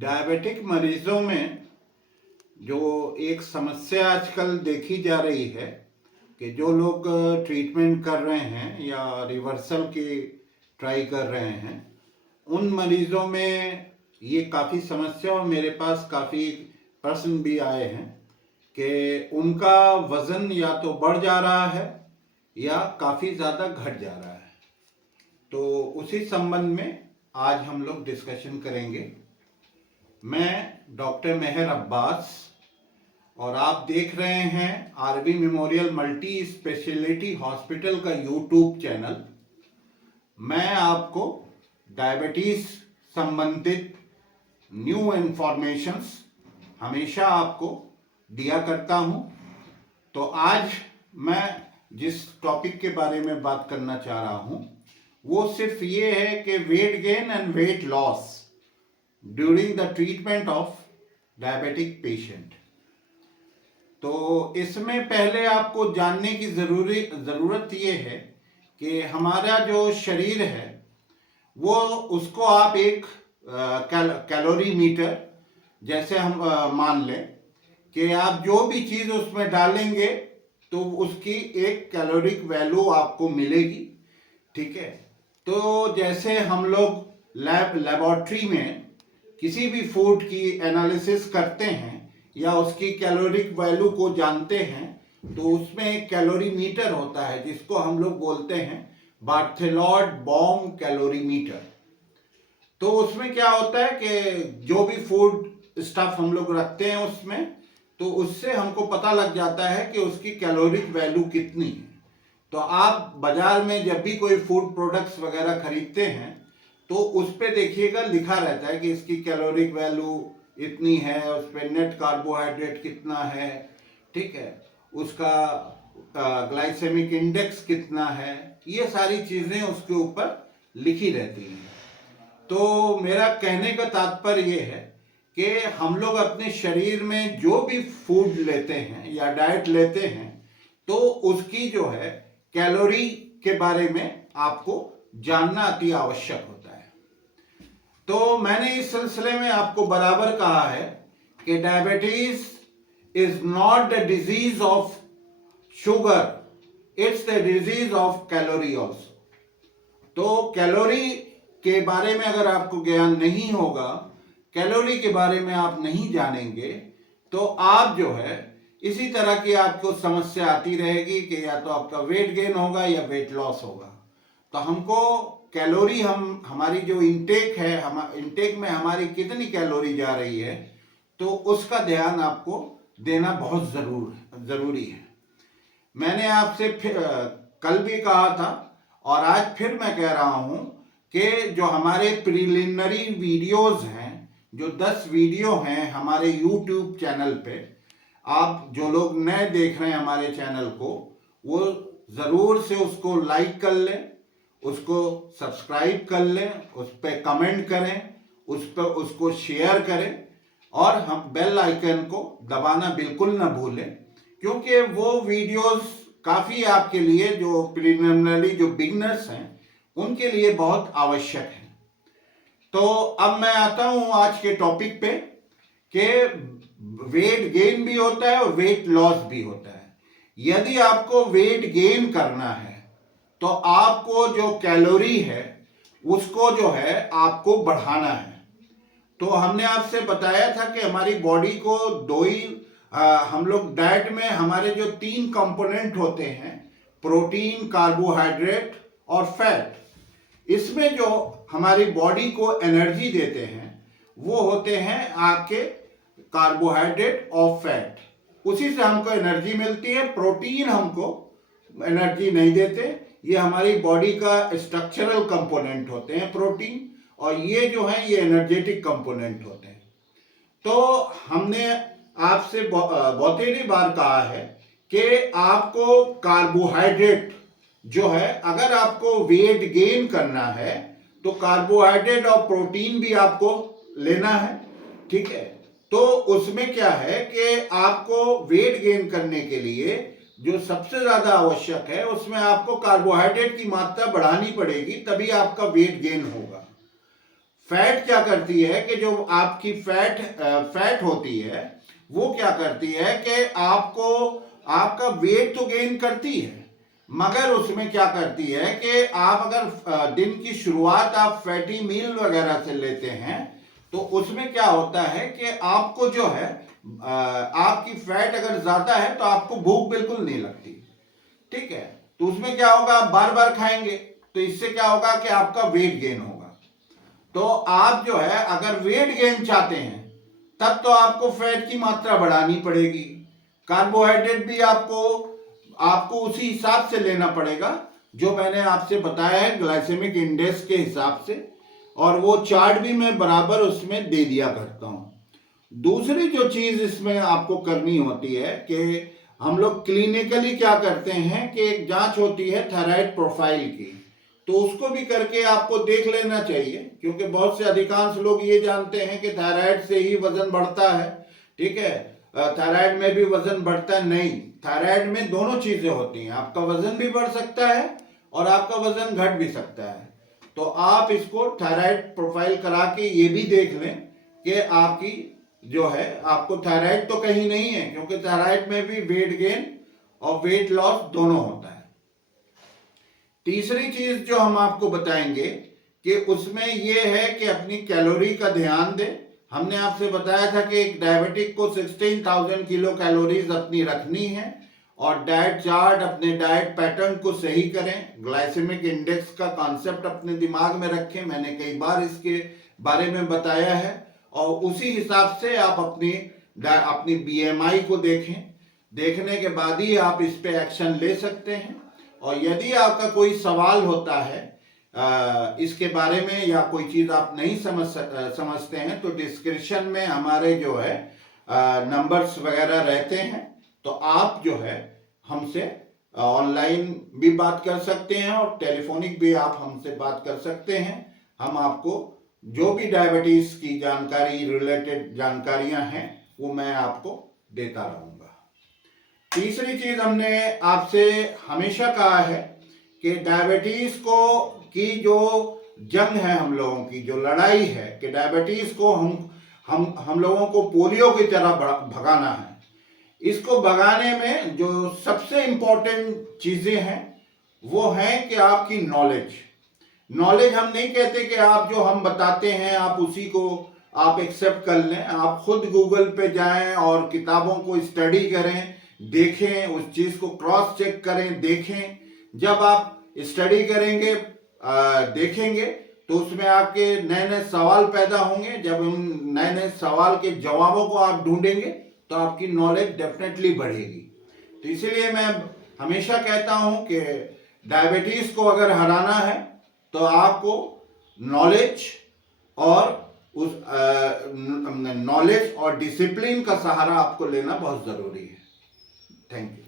Diabetic मरीजों में जो एक समस्या आजकल देखी जा रही है कि जो लोग ट्रीटमेंट कर रहे हैं या रिवर्सल की ट्राई कर रहे हैं, उन मरीजों में ये काफ़ी समस्या और मेरे पास काफ़ी प्रश्न भी आए हैं कि उनका वज़न या तो बढ़ जा रहा है या काफ़ी ज़्यादा घट जा रहा है। तो उसी संबंध में आज हम लोग डिस्कशन करेंगे। मैं डॉक्टर मेहर अब्बास और आप देख रहे हैं RB memorial multi speciality hospital का यूट्यूब चैनल। मैं आपको डायबिटीज़ संबंधित न्यू इन्फॉर्मेशंस हमेशा आपको दिया करता हूं। तो आज मैं जिस टॉपिक के बारे में बात करना चाह रहा हूं वो सिर्फ ये है कि weight gain and weight loss during the treatment of diabetic patient. तो इसमें पहले आपको जानने की ज़रूरत ये है कि हमारा जो शरीर है वो उसको आप एक कैलोरी मीटर जैसे हम मान लें कि आप जो भी चीज़ उसमें डालेंगे तो उसकी एक कैलोरिक वैल्यू आपको मिलेगी। ठीक है, तो जैसे हम लोग लेबोरेटरी में किसी भी फूड की एनालिसिस करते हैं या उसकी कैलोरिक वैल्यू को जानते हैं तो उसमें एक कैलोरी मीटर होता है जिसको हम लोग बोलते हैं बार्थेलॉर्ड बॉम कैलोरी मीटर। तो उसमें क्या होता है कि जो भी फूड स्टफ हम लोग रखते हैं उसमें, तो उससे हमको पता लग जाता है कि उसकी कैलोरिक वैल्यू कितनी है। तो आप बाजार में जब भी कोई फूड प्रोडक्ट्स वगैरह खरीदते हैं तो उस पर देखिएगा लिखा रहता है कि इसकी कैलोरिक वैल्यू इतनी है, उस पर नेट कार्बोहाइड्रेट कितना है, ठीक है, उसका ग्लाइसेमिक इंडेक्स कितना है, ये सारी चीज़ें उसके ऊपर लिखी रहती हैं। तो मेरा कहने का तात्पर्य ये है कि हम लोग अपने शरीर में जो भी फूड लेते हैं या डाइट लेते हैं तो उसकी जो है कैलोरी के बारे में आपको जानना अति आवश्यक होता है। तो मैंने इस सिलसिले में आपको बराबर कहा है कि diabetes is not the disease of sugar, it's the disease of calorie also. तो कैलोरी के बारे में अगर आपको ज्ञान नहीं होगा, कैलोरी के बारे में आप नहीं जानेंगे, तो आप जो है इसी तरह की आपको समस्या आती रहेगी कि या तो आपका वेट गेन होगा या वेट लॉस होगा। तो हमको कैलोरी हमारी जो इंटेक है, इंटेक में हमारी कितनी कैलोरी जा रही है, तो उसका ध्यान आपको देना बहुत ज़रूरी है। मैंने आपसे कल भी कहा था और आज फिर मैं कह रहा हूं कि जो हमारे प्रिलिमिनरी वीडियोस हैं, जो 10 वीडियो हैं हमारे यूट्यूब चैनल पे, आप जो लोग नए देख रहे हैं हमारे चैनल को, वो ज़रूर से उसको लाइक कर लें, उसको सब्सक्राइब कर लें, उस पर कमेंट करें, उस पर उसको शेयर करें और हम बेल आइकन को दबाना बिल्कुल ना भूलें, क्योंकि वो वीडियोस काफ़ी आपके लिए जो प्रिलिमिनरी जो बिगनर्स हैं उनके लिए बहुत आवश्यक है। तो अब मैं आता हूं आज के टॉपिक पे कि वेट गेन भी होता है और वेट लॉस भी होता है। यदि आपको वेट गेन करना है तो आपको जो कैलोरी है उसको जो है आपको बढ़ाना है। तो हमने आपसे बताया था कि हमारी बॉडी को दो ही हम लोग डाइट में हमारे जो 3 कंपोनेंट होते हैं, प्रोटीन, कार्बोहाइड्रेट और फैट, इसमें जो हमारी बॉडी को एनर्जी देते हैं वो होते हैं आपके कार्बोहाइड्रेट और फैट। उसी से हमको एनर्जी मिलती है। प्रोटीन हमको एनर्जी नहीं देते, ये हमारी बॉडी का स्ट्रक्चरल कंपोनेंट होते हैं प्रोटीन, और ये जो है ये एनर्जेटिक कंपोनेंट होते हैं। तो हमने आपसे बहुतेरी बार कहा है कि आपको कार्बोहाइड्रेट जो है, अगर आपको वेट गेन करना है तो कार्बोहाइड्रेट और प्रोटीन भी आपको लेना है। ठीक है, तो उसमें क्या है कि आपको वेट गेन करने के लिए जो सबसे ज़्यादा आवश्यक है उसमें आपको कार्बोहाइड्रेट की मात्रा बढ़ानी पड़ेगी, तभी आपका वेट गेन होगा। फैट क्या करती है कि जो आपकी फैट होती है वो क्या करती है कि आपको आपका वेट तो गेन करती है, मगर उसमें क्या करती है कि आप अगर दिन की शुरुआत आप फैटी मील वगैरह से लेते हैं तो उसमें क्या होता है कि आपको जो है आपकी फैट अगर ज्यादा है तो आपको भूख बिल्कुल नहीं लगती, ठीक है। तो उसमें क्या होगा, आप बार बार खाएंगे तो इससे क्या होगा कि आपका वेट गेन होगा। तो आप जो है अगर वेट गेन चाहते हैं तब तो आपको फैट की मात्रा बढ़ानी पड़ेगी, कार्बोहाइड्रेट भी आपको आपको उसी हिसाब से लेना पड़ेगा जो मैंने आपसे बताया है ग्लाइसेमिक इंडेक्स के हिसाब से, और वो चार्ट भी मैं बराबर उसमें दे दिया करता हूं। दूसरी जो चीज इसमें आपको करनी होती है कि हम लोग क्लिनिकली क्या करते हैं कि एक जांच होती है थायराइड प्रोफाइल की, तो उसको भी करके आपको देख लेना चाहिए, क्योंकि बहुत से अधिकांश लोग ये जानते हैं कि थायराइड से ही वजन बढ़ता है, ठीक है। थायराइड में भी वजन बढ़ता है, नहीं, थायराइड में दोनों चीजें होती हैं, आपका वजन भी बढ़ सकता है और आपका वजन घट भी सकता है। तो आप इसको थायराइड प्रोफाइल करा के ये भी देख लें कि आपकी जो है आपको थायराइड तो कहीं नहीं है, क्योंकि थायराइड में भी वेट गेन और वेट लॉस दोनों होता है। तीसरी चीज जो हम आपको बताएंगे कि उसमें यह है कि अपनी कैलोरी का ध्यान दें। हमने आपसे बताया था कि एक डायबिटिक को 16,000 किलो कैलोरीज अपनी रखनी है और डाइट चार्ट अपने डाइट पैटर्न को सही करें, ग्लाइसेमिक इंडेक्स का कॉन्सेप्ट अपने दिमाग में रखें, मैंने कई बार इसके बारे में बताया है, और उसी हिसाब से आप अपनी बीएमआई को देखें, देखने के बाद ही आप इस पे एक्शन ले सकते हैं। और यदि आपका कोई सवाल होता है इसके बारे में या कोई चीज आप नहीं समझते हैं तो डिस्क्रिप्शन में हमारे जो है नंबर्स वगैरह रहते हैं, तो आप जो है हमसे ऑनलाइन भी बात कर सकते हैं और टेलीफोनिक भी आप हमसे बात कर सकते हैं। हम आपको जो भी डायबिटीज की जानकारी रिलेटेड जानकारियां हैं वो मैं आपको देता रहूंगा। तीसरी चीज हमने आपसे हमेशा कहा है कि डायबिटीज को की जो जंग है, हम लोगों की जो लड़ाई है कि डायबिटीज को हम लोगों को पोलियो की तरह भगाना है। इसको भगाने में जो सबसे इंपॉर्टेंट चीजें हैं वो है कि आपकी नॉलेज हम नहीं कहते कि आप जो हम बताते हैं आप उसी को आप एक्सेप्ट कर लें। आप खुद गूगल पे जाएं और किताबों को स्टडी करें, देखें, उस चीज को क्रॉस चेक करें, देखें। जब आप स्टडी करेंगे देखेंगे तो उसमें आपके नए नए सवाल पैदा होंगे। जब उन नए नए सवाल के जवाबों को आप ढूंढेंगे तो आपकी नॉलेज डेफिनेटली बढ़ेगी। तो इसीलिए मैं हमेशा कहता हूं कि डायबिटीज को अगर हराना है तो आपको नॉलेज और डिसिप्लिन का सहारा आपको लेना बहुत जरूरी है। Thank you.